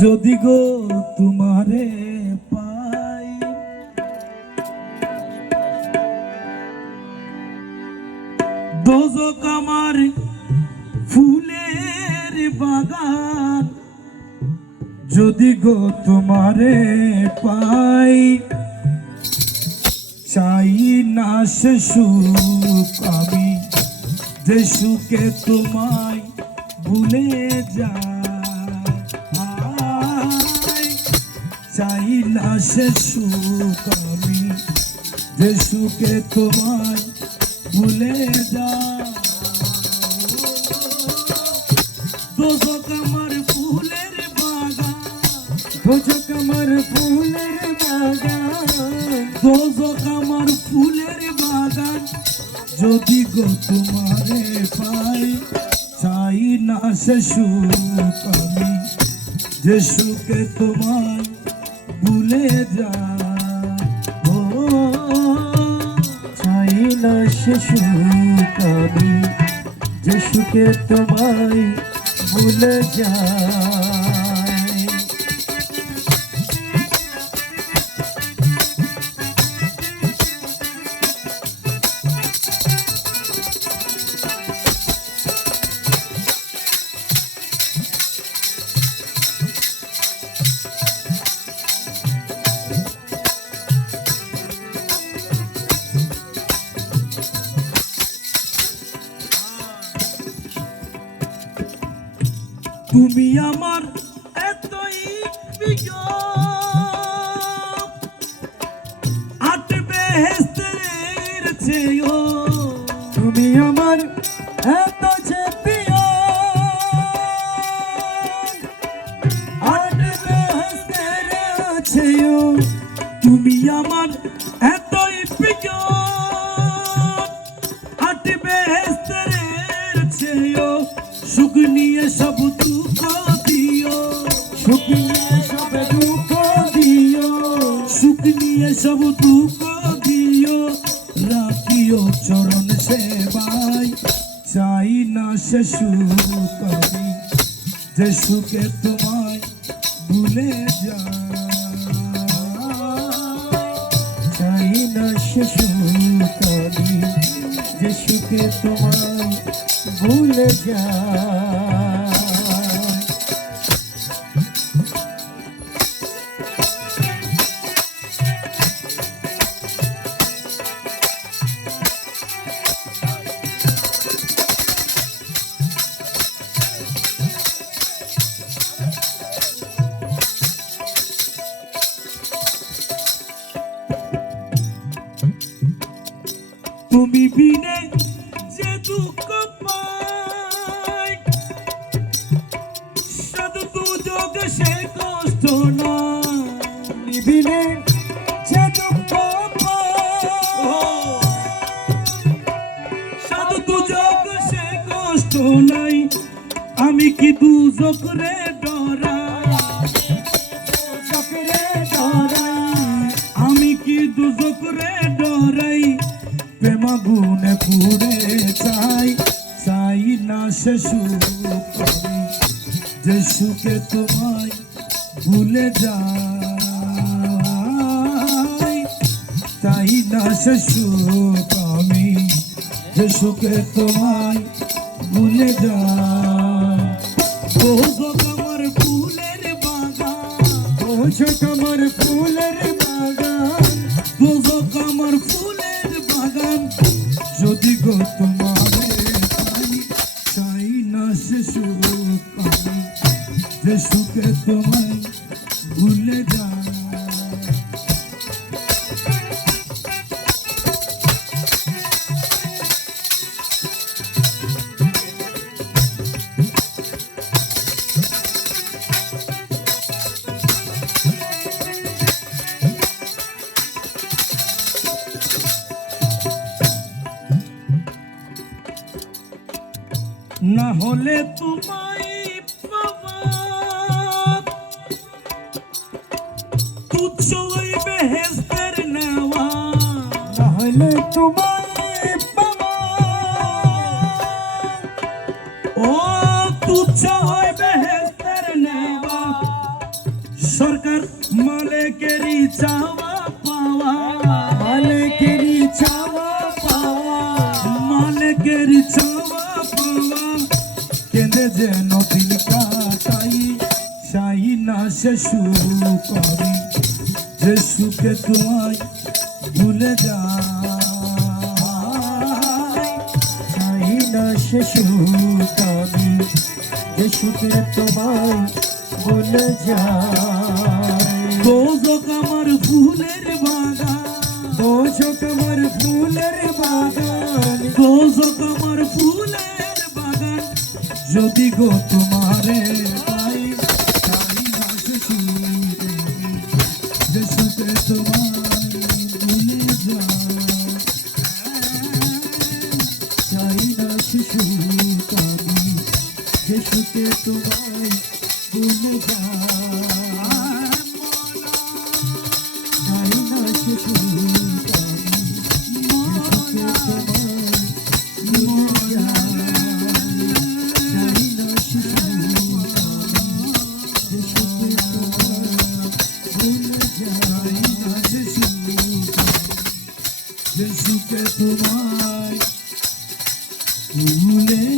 যদি গো তোমারে পাই, দোজক আমার ফুলের বাগান। যদি গো তোমারে পাই, চাই না সে সুখ আমি, যে সুখে তোমায় ভুলে যাই। চাই না সে সুখ আমি, যে সুখে তোমায় ভুলে যাই। দোজক আমার ফুলের বাগান, দোজক আমার ফুলের বাগান, দোজক আমার ফুলের বাগান। যদি গো তোমারে পাই, চাই না সে সুখ আমি, যে সুখে তোমায় ভুলে যাই। ও চাই না সে সুখ আমি, যে সুখে তোমায় ভুলে যাই। তুমি আমার এতই প্রিয়, আট বেহেশতের চেয়েও। তুমি আমার এত যে প্রিয়, আট বেহেশতের চেয়েও। তুমি আমার এতই প্রিয়, আট বেহেশতের চেয়েও। সুখ নিয়ে সব দুঃখ দিও, সুখ নিয়ে সব দুঃখ দিও, সুখ নিয়ে সব দুঃখ দিও। রাখিও চরণ সেবায়, চাই না সে সুখ আমি, যে সুখে তোমায় ভুলে যাই। চাই না সে সুখ আমি, যে সুখে তোমায় ভুলে যাই। তুমি বিনে যে দুঃখ পাই, সাধু দুযোগ সে কষ্ট না। বিনে যে দুঃখ পাই, সাধু দুযোগ সে কষ্ট নাই। আমি কি দুযোগ রে ডরাই, চক্রে ডরাই, আমি কি দুযোগ রে ডরাই। প্রেম গুণে পুড়ে চাই, চাই না সে সুখ আমি, যে সুখে তোমায় ভুলে যাই। চাই না সে সুখ আমি, যে সুখে তোমায় ভুলে যাই। দোজক আমার ফুলের বাগান, দোজক আমার ফুলের বাগান, দোজক আমার ফুলের বাগান। যদি গো তোমারে পাই, চাই না সে সুখ আমি, যে সুখে তোমায় ভুলে যাই। না হলে তোমায় পাওয়া তুচ্ছ ওই বেহেশতের নেওয়া। না হলে তোমায় পাওয়া, ও তুচ্ছ হয় বেহেশতের নেওয়া। চাওয়া পাওয়া মালিকেরই চাওয়া পাওয়া মালিকের চাওয়া পাওয়া কেঁদে যেন দিন কাটাই চাই না সে সুখ আমি যে সুখে তোমায় ভুলে যাই চাই না সে সুখ আমি যে সুখে তোমায় ভুলে যাই দোজক আমার ফুলের বাগান দোজক আমার ফুলের বাগান দোজক আমার ফুলের বাগান যদি গো তোমারে পাই চাই না সে সুখ যে সুখে তোমায় ভুলে যাই চাই না সে সুখ আমি যে সুখে তোমায় ভুলে যাই চাই না সে সুখ আমি যে সুখে তোমায় ভুলে যাই যে সুখে তোমায় ভুলে